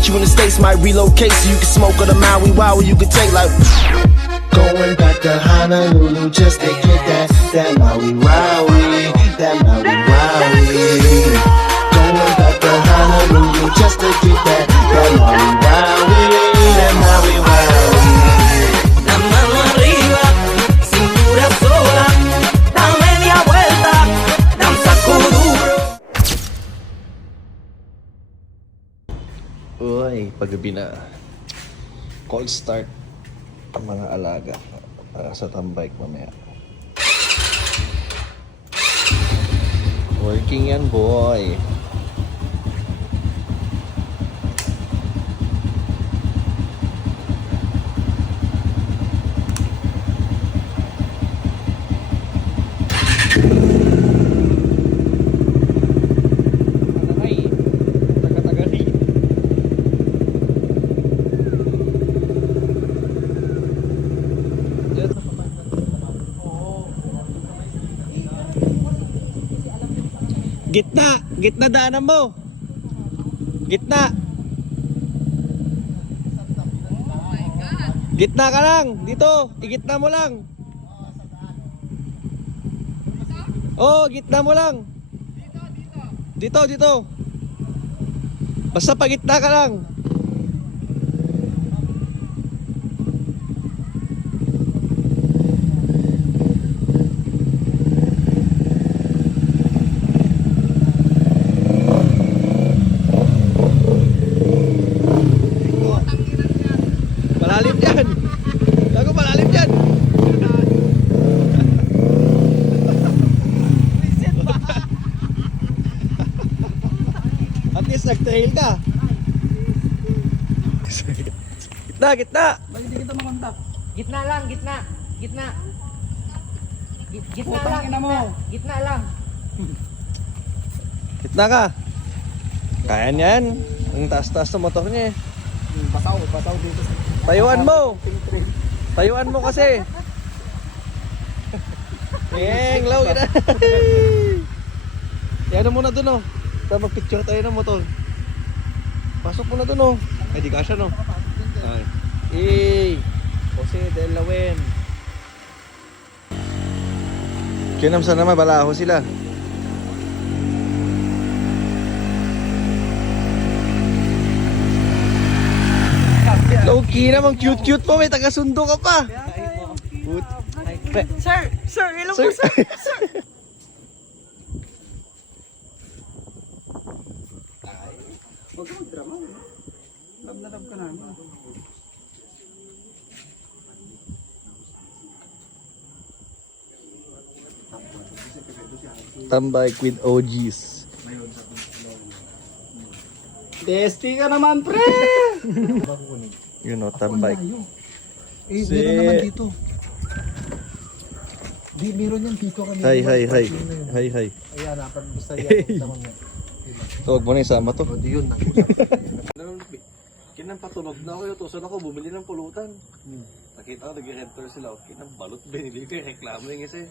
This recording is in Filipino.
get you in the States, might relocate so you can smoke on the Maui Wowie, you can take like. Going back to Honolulu just to get that Maui Wowie, that Maui Wowie. Going back to Honolulu just to get that Maui Wowie, that Maui Wowie. La mano arriba, cintura sola, da media vuelta, danza kuduro. Uy, paggabi na. Cold start ang mga alaga para sa tambike mamaya. Working yan, boy. Gitna daanan mo. Gitna. Gitna ka lang. Dito, igitna mo lang. Oh, gitna mo lang. Dito. Basta pagitna ka lang. Malalim dyan. Gago, malalim dyan. At least nag-trail ka. Gitna. Hindi kita makontak. Gitna lang. Gitna Putang lang. ina mo. Gitna lang. Gitna ka. Kaya niyan. Ang taas-taas ng motor niya eh. Pasaw dito sa... Tayuan mo kasi. Law kita. Yan muna dun oh. Para mag-picture tayo ng motor. Pasok mo na dun oh. Ay di kasya no. Jose Delawen. Kinamsa naman balaho sila. Okay naman, cute mo, may taga-sundo ka pa. Sir, hello po sir. Huwag ka magdrama. Love na love ka namin. Tambike with OGs. Testy ka naman, pre! You know, tambike. Meron naman dito. Meron yan dito kami. Hi. Ayan, basta yan. Tawag mo na isama to. Di yun. Kinang patulog na ako, utusan ako, bumili ng pulutan. Nakita ko, nag-enter sila. Kinang balot, binili ko yung reklamo yung isa.